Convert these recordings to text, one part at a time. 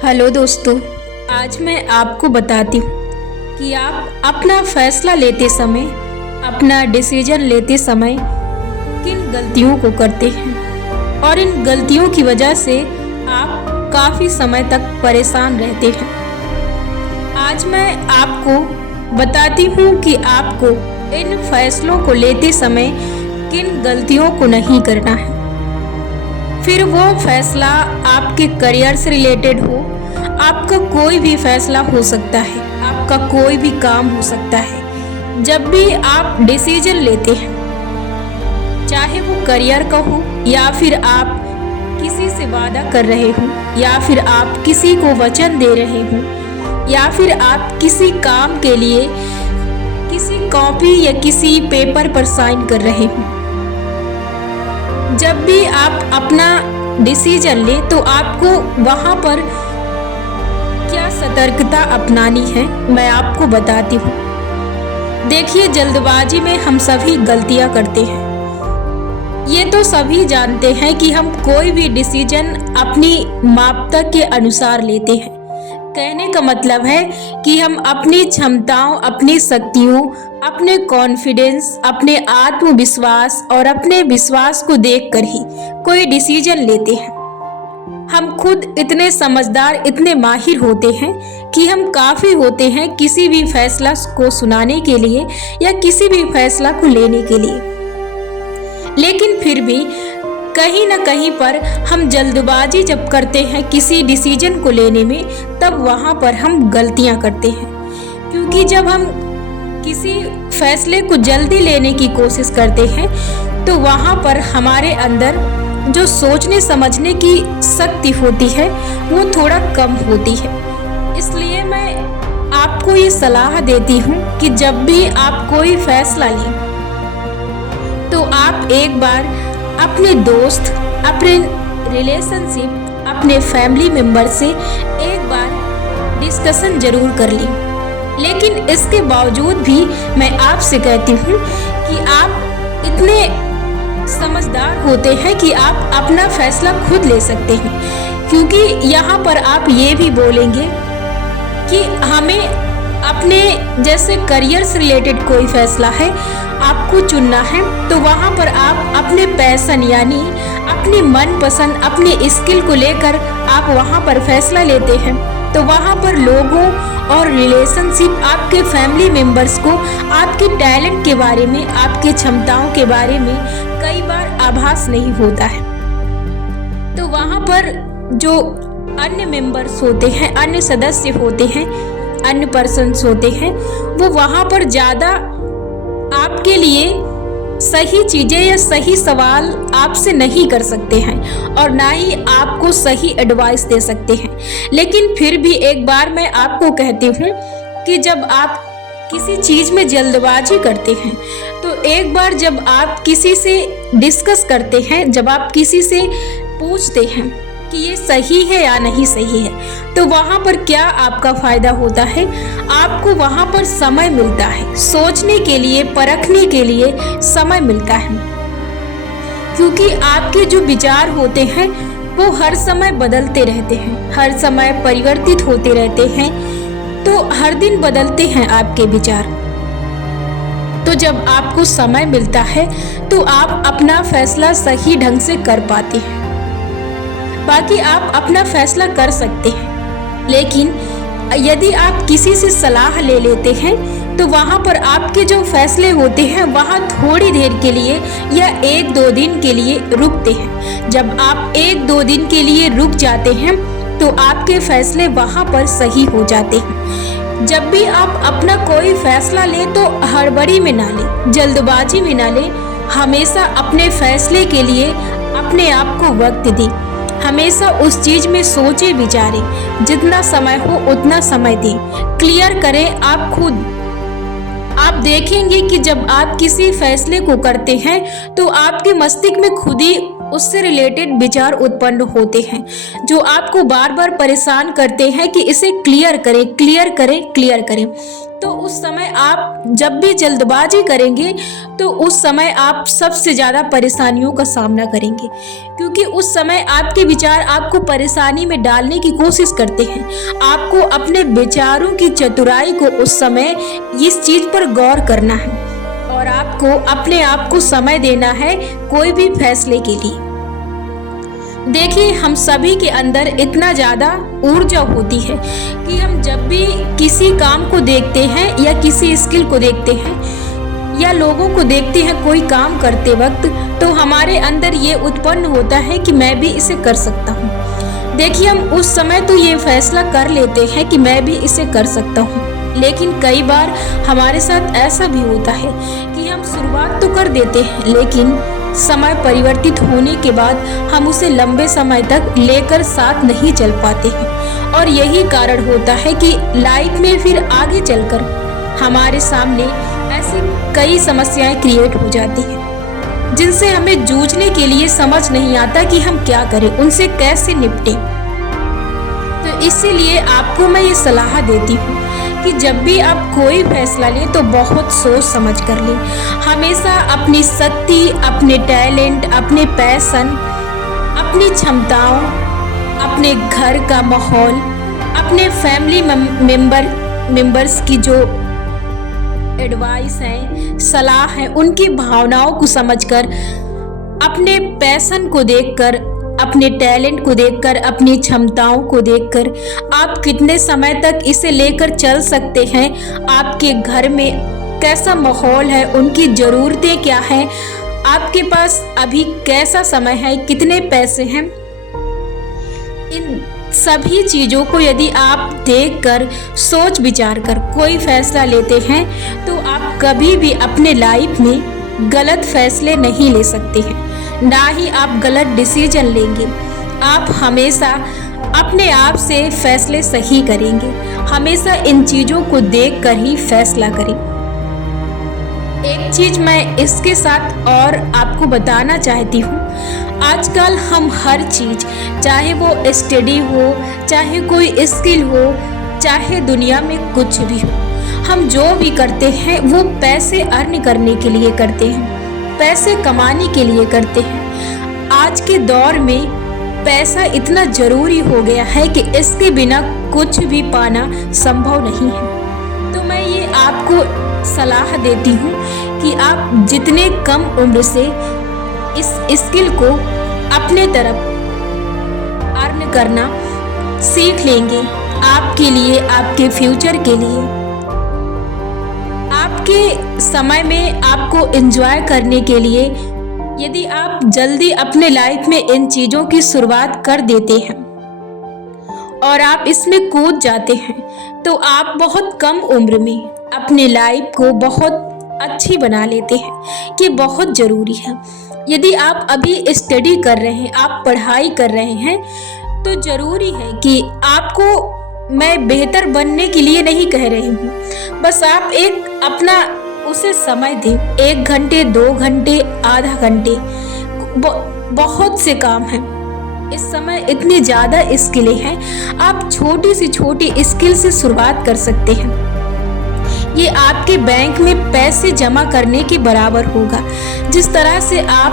Hello दोस्तों, आज मैं आपको बताती हूँ कि आप अपना फैसला लेते समय, अपना डिसीजन लेते समय किन गलतियों को करते हैं और इन गलतियों की वजह से आप काफ़ी समय तक परेशान रहते हैं। आज मैं आपको बताती हूँ कि आपको इन फैसलों को लेते समय किन गलतियों को नहीं करना है। फिर वो फैसला आपके करियर से रिलेटेड हो, आपका कोई भी फैसला हो सकता है, आपका कोई भी काम हो सकता है। जब भी आप डिसीजन लेते हैं, चाहे वो करियर का हो या फिर आप किसी से वादा कर रहे हो या फिर आप किसी को वचन दे रहे हो या फिर आप किसी काम के लिए किसी कॉपी या किसी पेपर पर साइन कर रहे हो, जब भी आप अपना डिसीजन ले तो आपको वहाँ पर क्या सतर्कता अपनानी है, मैं आपको बताती हूँ। देखिए, जल्दबाजी में हम सभी गलतियाँ करते हैं। ये तो सभी जानते हैं कि हम कोई भी डिसीजन अपनी मापदंड के अनुसार लेते हैं। कहने का मतलब है कि हम अपनी क्षमताओं, अपनी शक्तियों, अपने कॉन्फिडेंस, अपने आत्मविश्वास और अपने विश्वास को देखकर ही कोई डिसीजन लेते हैं। हम खुद इतने समझदार, इतने माहिर होते हैं कि हम काफ़ी होते हैं किसी भी फैसला को सुनाने के लिए या किसी भी फैसला को लेने के लिए, लेकिन फिर भी कहीं ना कहीं पर हम जल्दबाजी जब करते हैं किसी डिसीजन को लेने में, तब वहाँ पर हम गलतियाँ करते हैं। क्योंकि जब हम किसी फैसले को जल्दी लेने की कोशिश करते हैं तो वहाँ पर हमारे अंदर जो सोचने समझने की शक्ति होती है वो थोड़ा कम होती है। इसलिए मैं आपको ये सलाह देती हूँ कि जब भी आप कोई फैसला लें तो आप एक बार अपने दोस्त, अपने रिलेशनशिप, अपने फैमिली मेम्बर से एक बार डिस्कशन जरूर कर लें। लेकिन इसके बावजूद भी मैं आपसे कहती हूँ कि आप इतने समझदार होते हैं कि आप अपना फैसला खुद ले सकते हैं। क्योंकि यहाँ पर आप ये भी बोलेंगे कि हमें अपने जैसे करियर से रिलेटेड कोई फैसला है आपको चुनना है, तो वहाँ पर आप अपने पैशन यानी अपनी मनपसंद, अपने स्किल को लेकर आप वहाँ पर फैसला लेते हैं, तो वहाँ पर लोगों और रिलेशनशिप, आपके फैमिली मेंबर्स को आपके टैलेंट के बारे में, आपकी क्षमताओं के बारे में कई बार आभास नहीं होता है। तो वहाँ पर जो अन्य मेंबर्स होते हैं, अन्य सदस्य होते हैं, अन्य पर्सन्स होते हैं, वो वहाँ पर ज़्यादा आपके लिए सही चीज़ें या सही सवाल आपसे नहीं कर सकते हैं और ना ही आपको सही एडवाइस दे सकते हैं। लेकिन फिर भी एक बार मैं आपको कहती हूँ कि जब आप किसी चीज़ में जल्दबाजी करते हैं तो एक बार जब आप किसी से डिस्कस करते हैं, जब आप किसी से पूछते हैं कि ये सही है या नहीं सही है, तो वहाँ पर क्या आपका फ़ायदा होता है, आपको वहाँ पर समय मिलता है सोचने के लिए, परखने के लिए समय मिलता है। क्योंकि आपके जो विचार होते हैं वो हर समय बदलते रहते हैं, हर समय परिवर्तित होते रहते हैं, तो हर दिन बदलते हैं आपके विचार। तो जब आपको समय मिलता है तो आप अपना फैसला सही ढंग से कर पाते हैं। बाकी आप अपना फैसला कर सकते हैं, लेकिन यदि आप किसी से सलाह ले लेते हैं तो वहाँ पर आपके जो फैसले होते हैं वहाँ थोड़ी देर के लिए या 1-2 दिन के लिए रुकते हैं। जब आप 1-2 दिन के लिए रुक जाते हैं तो आपके फैसले वहाँ पर सही हो जाते हैं। जब भी आप अपना कोई फैसला लें तो हड़बड़ी में ना लें, जल्दबाजी में ना लें। हमेशा अपने फैसले के लिए अपने आप को वक्त दें, हमेशा उस चीज में सोचे विचारें, जितना समय हो उतना समय दें, क्लियर करें आप खुद। आप देखेंगे कि जब आप किसी फैसले को करते हैं तो आपके मस्तिष्क में खुद ही उससे रिलेटेड विचार उत्पन्न होते हैं जो आपको बार बार परेशान करते हैं कि इसे क्लियर करें, क्लियर करें, क्लियर करें। तो उस समय आप जब भी जल्दबाजी करेंगे तो उस समय आप सबसे ज़्यादा परेशानियों का सामना करेंगे, क्योंकि उस समय आपके विचार आपको परेशानी में डालने की कोशिश करते हैं। आपको अपने विचारों की चतुराई को उस समय इस चीज़ पर गौर करना है और आपको अपने आप को समय देना है कोई भी फैसले के लिए। देखिए, हम सभी के अंदर इतना ज़्यादा ऊर्जा होती है कि हम जब भी किसी काम को देखते हैं या किसी स्किल को देखते हैं या लोगों को देखते हैं कोई काम करते वक्त, तो हमारे अंदर ये उत्पन्न होता है कि मैं भी इसे कर सकता हूँ। देखिए, हम उस समय तो ये फैसला कर लेते हैं कि मैं भी इसे कर सकता हूँ, लेकिन कई बार हमारे साथ ऐसा भी होता है कि हम शुरुआत तो कर देते हैं, लेकिन समय परिवर्तित होने के बाद हम उसे लंबे समय तक लेकर साथ नहीं चल पाते हैं। और यही कारण होता है कि लाइफ में फिर आगे चलकर हमारे सामने ऐसी कई समस्याएं क्रिएट हो जाती हैं जिनसे हमें जूझने के लिए समझ नहीं आता कि हम क्या करें, उनसे कैसे निपटें। तो इसीलिए आपको मैं ये सलाह देती हूँ कि जब भी आप कोई फैसला लें तो बहुत सोच समझ कर लें। हमेशा अपनी शक्ति, अपने टैलेंट, अपने पैशन, अपनी क्षमताओं, अपने घर का माहौल, अपने फैमिली मेंबर्स की जो एडवाइस है, सलाह है, उनकी भावनाओं को समझकर, अपने पैशन को देखकर, अपने टैलेंट को देखकर, अपनी क्षमताओं को देखकर आप कितने समय तक इसे लेकर चल सकते हैं, आपके घर में कैसा माहौल है, उनकी ज़रूरतें क्या हैं, आपके पास अभी कैसा समय है, कितने पैसे हैं, इन सभी चीज़ों को यदि आप देखकर सोच विचार कर कोई फैसला लेते हैं तो आप कभी भी अपने लाइफ में गलत फैसले नहीं ले सकते हैं, ना ही आप गलत डिसीजन लेंगे। आप हमेशा अपने आप से फैसले सही करेंगे। हमेशा इन चीज़ों को देखकर ही फैसला करें। एक चीज़ मैं इसके साथ और आपको बताना चाहती हूँ, आजकल हम हर चीज़, चाहे वो स्टडी हो, चाहे कोई स्किल हो, चाहे दुनिया में कुछ भी हो, हम जो भी करते हैं वो पैसे अर्न करने के लिए करते हैं, पैसे कमाने के लिए करते हैं। आज के दौर में पैसा इतना ज़रूरी हो गया है कि इसके बिना कुछ भी पाना संभव नहीं है। तो मैं ये आपको सलाह देती हूँ कि आप जितने कम उम्र से इस स्किल को अपने तरफ अर्न करना सीख लेंगे, आपके लिए, आपके फ्यूचर के लिए, आपके समय में आपको एंजॉय करने के लिए, यदि आप जल्दी अपने लाइफ में इन चीज़ों की शुरुआत कर देते हैं और आप इसमें कूद जाते हैं तो आप बहुत कम उम्र में अपने लाइफ को बहुत अच्छी बना लेते हैं। कि बहुत ज़रूरी है, यदि आप अभी स्टडी कर रहे हैं, आप पढ़ाई कर रहे हैं, तो ज़रूरी है कि आपको मैं बेहतर बनने के लिए नहीं कह रही हूँ, बस आप एक अपना उसे समय दें, 1 घंटे, 2 घंटे, आधा घंटे, बहुत से काम हैं। इस समय इतनी ज़्यादा स्किलें हैं, आप छोटी से छोटी स्किल से शुरुआत कर सकते हैं। ये आपके बैंक में पैसे जमा करने के बराबर होगा। जिस तरह से आप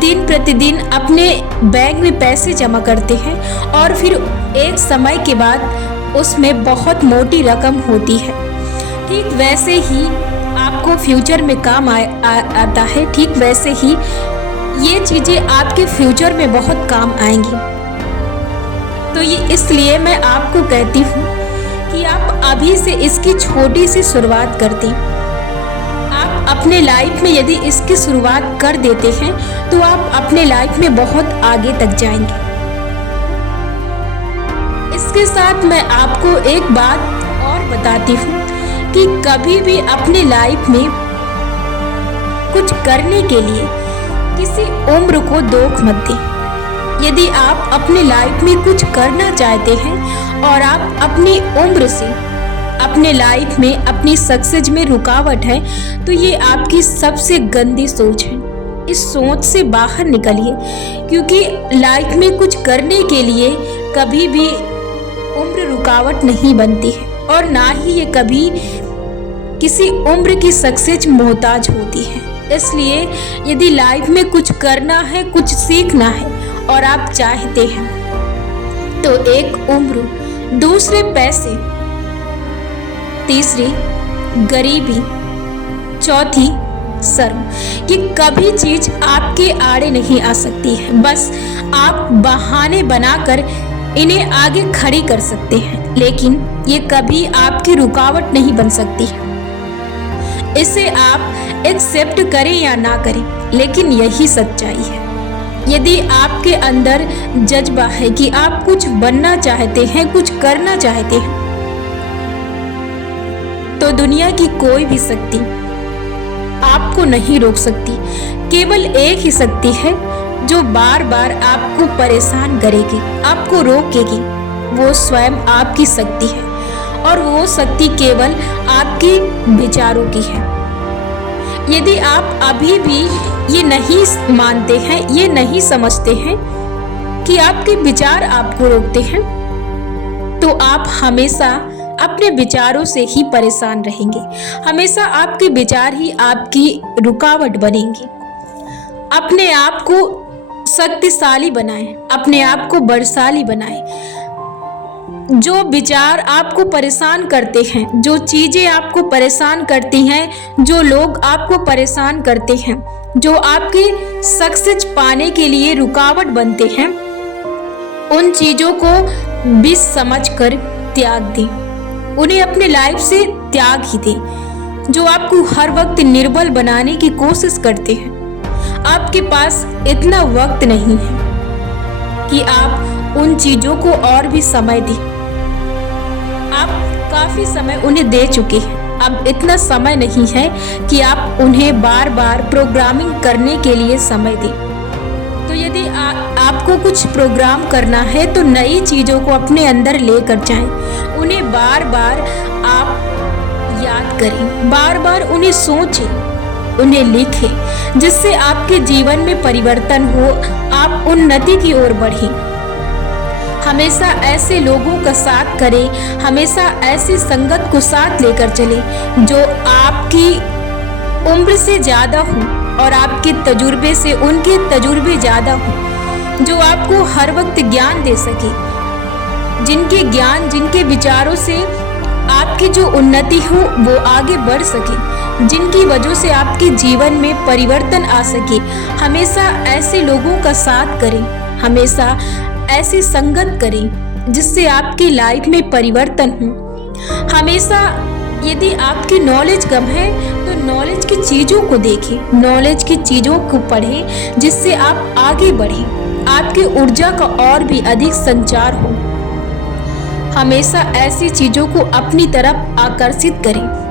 दिन प्रतिदिन अपने बैंक में पैसे जमा करते हैं और फिर एक समय के बाद उसमें बहुत मोटी रकम होती है, ठीक वैसे ही आपको फ्यूचर में काम आता है। ठीक वैसे ही ये चीज़ें आपके फ्यूचर में बहुत काम आएंगी। तो ये इसलिए मैं आपको कहती हूँ कि आप अभी से इसकी छोटी सी शुरुआत कर दें। आप अपने लाइफ में यदि इसकी शुरुआत कर देते हैं तो आप अपने लाइफ में बहुत आगे तक जाएंगे। इसके साथ मैं आपको एक बात और बताती हूँ कि कभी भी अपने लाइफ में कुछ करने के लिए किसी उम्र को दोख मत दें। यदि आप अपने लाइफ में कुछ करना चाहते हैं और आप अपनी उम्र से अपने लाइफ में अपनी सक्सेस में रुकावट है, तो ये आपकी सबसे गंदी सोच है। इस सोच से बाहर निकलिए, क्योंकि लाइफ में कुछ करने के लिए कभी भी उम्र रुकावट नहीं बनती है और ना ही ये कभी किसी उम्र की सक्सेस मोहताज होती है। इसलिए यदि लाइफ में कुछ करना है, कुछ सीखना है और आप चाहते हैं, तो एक उम्र, दूसरे पैसे, तीसरी गरीबी, चौथी शर्म, ये कभी चीज आपके आड़े नहीं आ सकती है। बस आप बहाने बनाकर इन्हें आगे खड़ी कर सकते हैं, लेकिन ये कभी आपकी रुकावट नहीं बन सकती है। इसे आप एक्सेप्ट करें या ना करें, लेकिन यही सच्चाई है। यदि आपके अंदर जज्बा है कि आप कुछ बनना चाहते हैं, कुछ करना चाहते हैं, तो दुनिया की कोई भी शक्ति आपको नहीं रोक सकती। केवल एक ही शक्ति है जो बार बार आपको परेशान करेगी, आपको रोकेगी। वो स्वयं आपकी शक्ति है और वो शक्ति केवल आपके विचारों की है। यदि आप अभी भी ये नहीं मानते हैं, ये नहीं समझते हैं कि आपके विचार आपको रोकते हैं, तो आप हमेशा अपने विचारों से ही परेशान रहेंगे। हमेशा आपके विचार ही आपकी रुकावट बनेंगे। अपने आप को शक्तिशाली बनाएं, अपने आप को बलशाली बनाएं। जो विचार आपको परेशान करते हैं, जो चीजें आपको परेशान करती हैं, जो लोग आपको परेशान करते हैं, जो आपके सक्सेस पाने के लिए रुकावट बनते हैं, उन चीजों को विष समझकर त्याग दें। उन्हें अपने लाइफ से त्याग ही दें। जो आपको हर वक्त निर्बल बनाने की कोशिश करते हैं, आपके पास इतना वक्त नहीं है कि आप उन चीजों को और भी समय दें। आप काफी समय उन्हें दे चुके हैं, अब इतना समय नहीं है कि आप उन्हें बार बार प्रोग्रामिंग करने के लिए समय दें। तो यदि आपको कुछ प्रोग्राम करना है, तो नई चीजों को अपने अंदर लेकर जाएं। उन्हें बार बार आप याद करें, बार बार उन्हें सोचें, उन्हें लिखें, जिससे आपके जीवन में परिवर्तन हो, आप उन्नति की ओर बढ़ें। हमेशा ऐसे लोगों का साथ करें, हमेशा ऐसी संगत को साथ लेकर चलें जो आपकी उम्र से ज्यादा हो और आपके तजुर्बे से उनके तजुर्बे ज्यादा हो, जो आपको हर वक्त ज्ञान दे सके, जिनके ज्ञान, जिनके विचारों से आपकी जो उन्नति हो वो आगे बढ़ सके, जिनकी वजह से आपके जीवन में परिवर्तन आ सके। हमेशा ऐसे लोगों का साथ करें, हमेशा ऐसी संगत करें जिससे आपकी लाइफ में परिवर्तन हो। हमेशा यदि आपकी नॉलेज कम है, तो नॉलेज की चीज़ों को देखें, नॉलेज की चीज़ों को पढ़ें, जिससे आप आगे बढ़ें, आपकी ऊर्जा का और भी अधिक संचार हो। हमेशा ऐसी चीज़ों को अपनी तरफ आकर्षित करें।